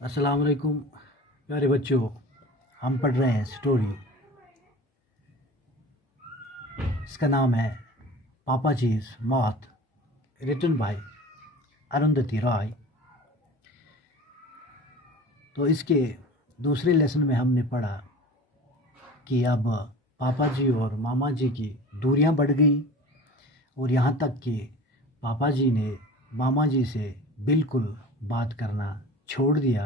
अस्सलाम वालेकुम प्यारे बच्चों। हम पढ़ रहे हैं स्टोरी। इसका नाम है पापा जीज मौत, रिटन बाय अरुंधति रॉय। तो इसके दूसरे लेसन में हमने पढ़ा कि अब पापा जी और मामा जी की दूरियां बढ़ गई और यहाँ तक कि पापा जी ने मामा जी से बिल्कुल बात करना छोड़ दिया।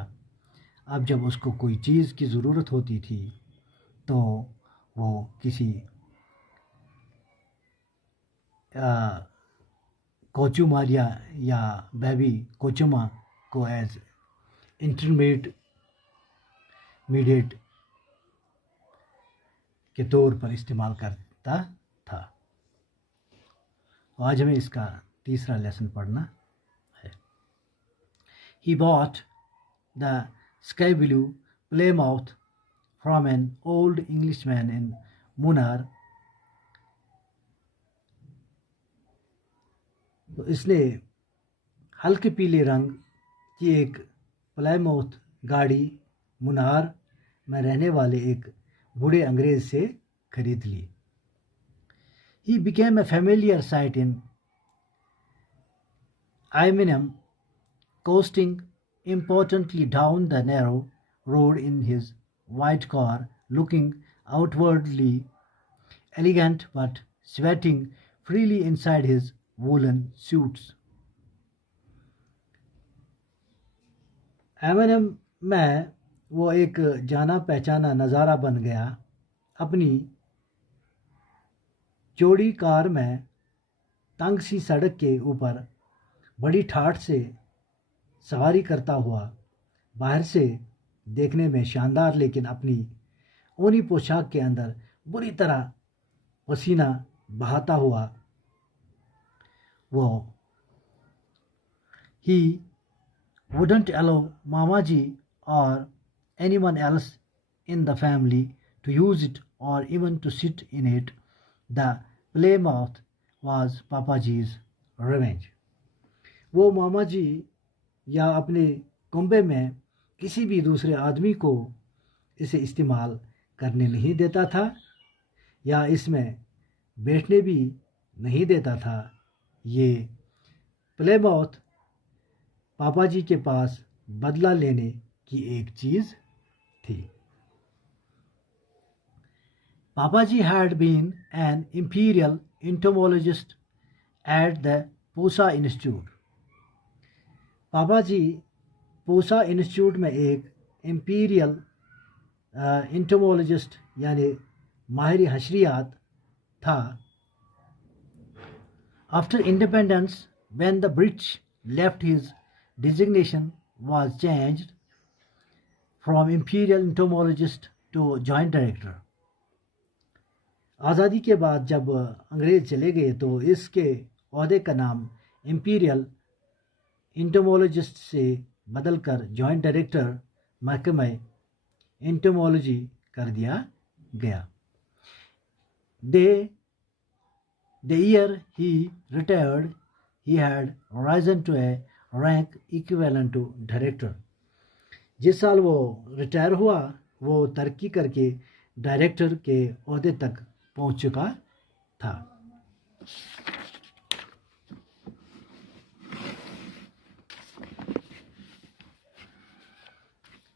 अब जब उसको कोई चीज़ की ज़रूरत होती थी तो वो किसी कोचुमारिया या बेबी कोचुमा को एज मीडिएट के तौर पर इस्तेमाल करता था। आज हमें इसका तीसरा लेसन पढ़ना है। He bought the sky blue Plymouth from an old Englishman in Munnar। तो इसने हल्के पीले रंग की एक प्लायमाउथ गाड़ी मुनार में रहने वाले एक बूढ़े अंग्रेज से खरीद ली। He became a familiar sight in Immingham, coasting importantly down the narrow road in his white car, looking outwardly elegant but sweating freely inside his woolen suits। MNM में वो एक जाना पहचाना नज़ारा बन गया। अपनी चौड़ी कार में तंग सी सड़क के ऊपर बड़ी ठाठ से सवारी करता हुआ, बाहर से देखने में शानदार लेकिन अपनी ऊनी पोशाक के अंदर बुरी तरह पसीना बहाता हुआ वो he wouldn't allow Mamaji or anyone else in the family to use it or even to sit in it। The Plymouth was Papaji's revenge। वो मामा जी या अपने कुंबे में किसी भी दूसरे आदमी को इसे इस्तेमाल करने नहीं देता था या इसमें बैठने भी नहीं देता था। ये प्लेमाउथ पापा जी के पास बदला लेने की एक चीज़ थी। पापा जी had been an imperial entomologist at the Pusa institute. पापा जी पूसा इंस्टीट्यूट में एक इम्पीरियल इंटोमोलॉजिस्ट यानी माहिर हशरियात था। After independence, when the British left, his designation was changed from imperial entomologist to joint director। आज़ादी के बाद जब अंग्रेज़ चले गए तो इसके ओहदे का नाम इम्पीरियल इंटोमोलॉजिस्ट से बदलकर जॉइंट डायरेक्टर महकमा इंटोमोलॉजी कर दिया गया। The year he retired, he had risen to a rank equivalent to director। जिस साल वो रिटायर हुआ वो तरक्की करके डायरेक्टर के ओहदे तक पहुंच चुका था।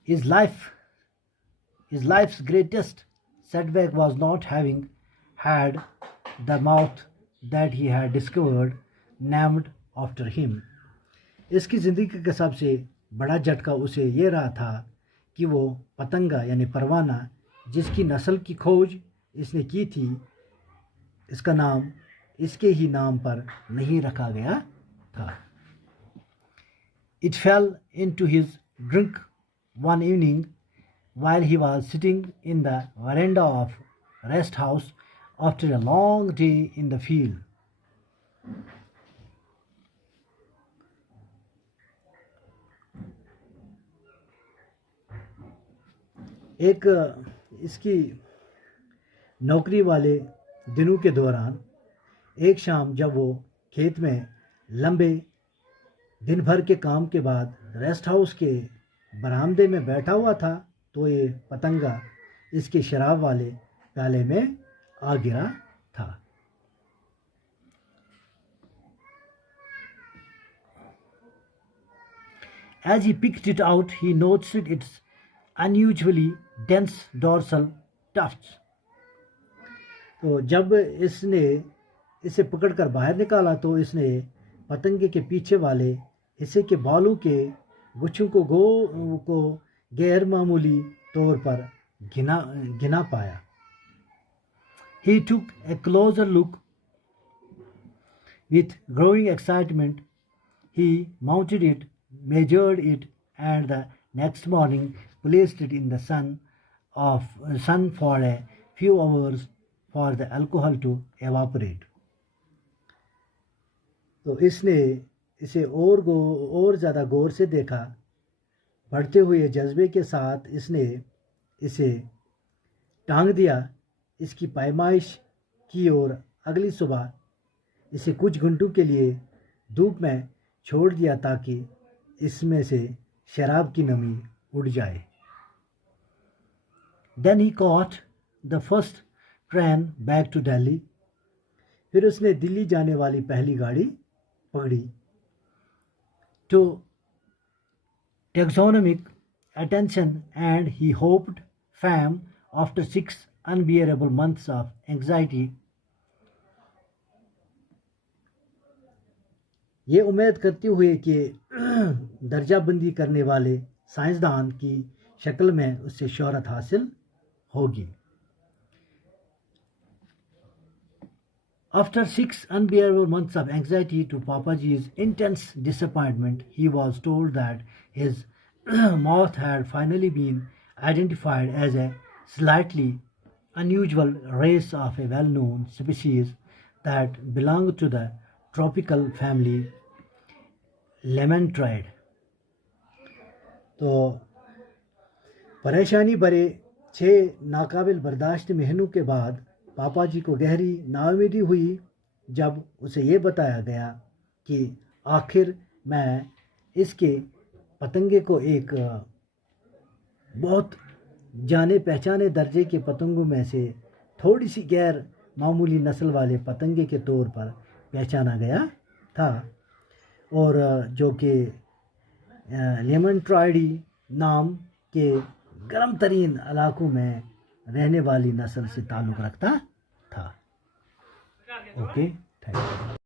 His life's greatest setback was not having had the mouth that he had discovered named after him। इसकी ज़िंदगी का सबसे बड़ा झटका उसे ये रहा था कि वो पतंगा यानी परवाना जिसकी नस्ल की खोज इसने की थी, इसका नाम इसके ही नाम पर नहीं रखा गया था। It fell into his drink one evening while he was sitting in the veranda of rest house after a long day in the field। एक इसकी नौकरी वाले दिनों के दौरान एक शाम जब वो खेत में लंबे दिन भर के काम के बाद रेस्ट हाउस के बरामदे में बैठा हुआ था तो ये पतंगा इसके शराब वाले प्याले में आ गिरा था। As he picked it out, he noticed its unusually dense dorsal tufts. तो जब इसने इसे पकड़कर बाहर निकाला तो इसने पतंगे के पीछे वाले हिस्से के बालों के गुच्छों को गैर मामूली तौर पर गिना पाया। He took a closer look. With growing excitement, he mounted it, measured it, and the next morning placed it in the sun for a few hours for the alcohol to evaporate. तो इसने इसे और ज़्यादा गौर से देखा। बढ़ते हुए जज्बे के साथ इसने इसे टांग दिया, इसकी पैमाइश की और अगली सुबह इसे कुछ घंटों के लिए धूप में छोड़ दिया ताकि इसमें से शराब की नमी उड़ जाए। Then he caught the first train back to Delhi. फिर उसने दिल्ली जाने वाली पहली गाड़ी पकड़ी। To taxonomic attention, and he hoped fame after 6 unbearable months of anxiety. ये उम्मीद करते हुए कि दर्जाबंदी करने वाले साइंसदान की शक्ल में उससे शोहरत हासिल होगी। After 6 unbearable months of anxiety, to Papaji's intense disappointment, he was told that his moth had finally been identified as a slightly unusual race of a well-known species that belonged to the tropical family Lemantrid. तो परेशानी भरे 6 नाकाबिल बर्दाश्त महीनों के बाद पापा जी को गहरी नाउमीदी हुई जब उसे ये बताया गया कि आखिर मैं इसके पतंगे को एक बहुत जाने पहचाने दर्जे के पतंगों में से थोड़ी सी गैर मामूली नस्ल वाले पतंगे के तौर पर पहचाना गया था, और जो कि लेमनट्राइडी नाम के गर्म तरीन इलाकों में रहने वाली नस्ल से ताल्लुक़ रखता था। Okay, thank you.